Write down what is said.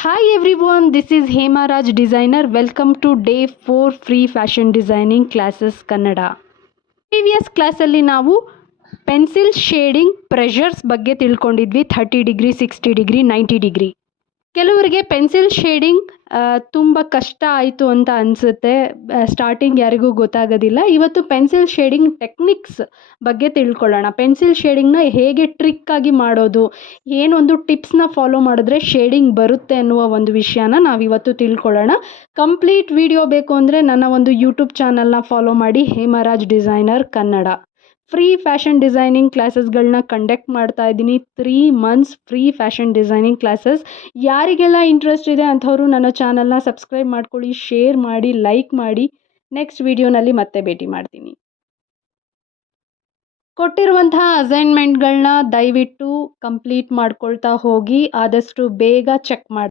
Hi everyone, this is Hema Raj Designer. Welcome to day 4 free fashion designing classes Kannada. Previous ಕ್ಲಾಸಲ್ಲಿ ನಾವು pencil shading pressures ಬಗ್ಗೆ ತಿಳ್ಕೊಂಡಿದ್ವಿ. 30 degree, 60 degree, 90 degree. ಕೆಲವರಿಗೆ pencil shading ತುಂಬ ಕಷ್ಟ ಆಯಿತು ಅಂತ ಅನಿಸುತ್ತೆ. ಸ್ಟಾರ್ಟಿಂಗ್ ಯಾರಿಗೂ ಗೊತ್ತಾಗೋದಿಲ್ಲ. ಇವತ್ತು ಪೆನ್ಸಿಲ್ ಶೇಡಿಂಗ್ ಟೆಕ್ನಿಕ್ಸ್ ಬಗ್ಗೆ ತಿಳ್ಕೊಳ್ಳೋಣ. ಪೆನ್ಸಿಲ್ ಶೇಡಿಂಗ್ನ ಹೇಗೆ ಟ್ರಿಕ್ಕಾಗಿ ಮಾಡೋದು, ಏನೊಂದು ಟಿಪ್ಸ್ನ ಫಾಲೋ ಮಾಡಿದ್ರೆ ಶೇಡಿಂಗ್ ಬರುತ್ತೆ ಅನ್ನುವ ಒಂದು ವಿಷಯನ ನಾವಿವತ್ತು ತಿಳ್ಕೊಳ್ಳೋಣ. ಕಂಪ್ಲೀಟ್ ವಿಡಿಯೋ ಬೇಕು ಅಂದರೆ ನನ್ನ ಒಂದು ಯೂಟ್ಯೂಬ್ ಚಾನಲ್ನ ಫಾಲೋ ಮಾಡಿ, Hemraj designer Kannada. Free fashion designing ಕ್ಲಾಸಸ್ಗಳನ್ನ ಕಂಡಕ್ಟ್ ಮಾಡ್ತಾ ಇದ್ದೀನಿ. 3 months free fashion designing classes. ಯಾರಿಗೆಲ್ಲ ಇಂಟ್ರೆಸ್ಟ್ ಇದೆ ಅಂಥವರು ನನ್ನ ಚಾನಲ್ನ ಸಬ್ಸ್ಕ್ರೈಬ್ ಮಾಡ್ಕೊಳ್ಳಿ, ಶೇರ್ ಮಾಡಿ, ಲೈಕ್ ಮಾಡಿ. ನೆಕ್ಸ್ಟ್ ವಿಡಿಯೋನಲ್ಲಿ ಮತ್ತೆ ಭೇಟಿ ಮಾಡ್ತೀನಿ. ಕೊಟ್ಟಿರುವಂತಹ ಅಸೈನ್ಮೆಂಟ್ಗಳನ್ನ ದಯವಿಟ್ಟು ಕಂಪ್ಲೀಟ್ ಮಾಡ್ಕೊಳ್ತಾ ಹೋಗಿ, ಆದಷ್ಟು ಬೇಗ ಚೆಕ್ ಮಾಡಿ.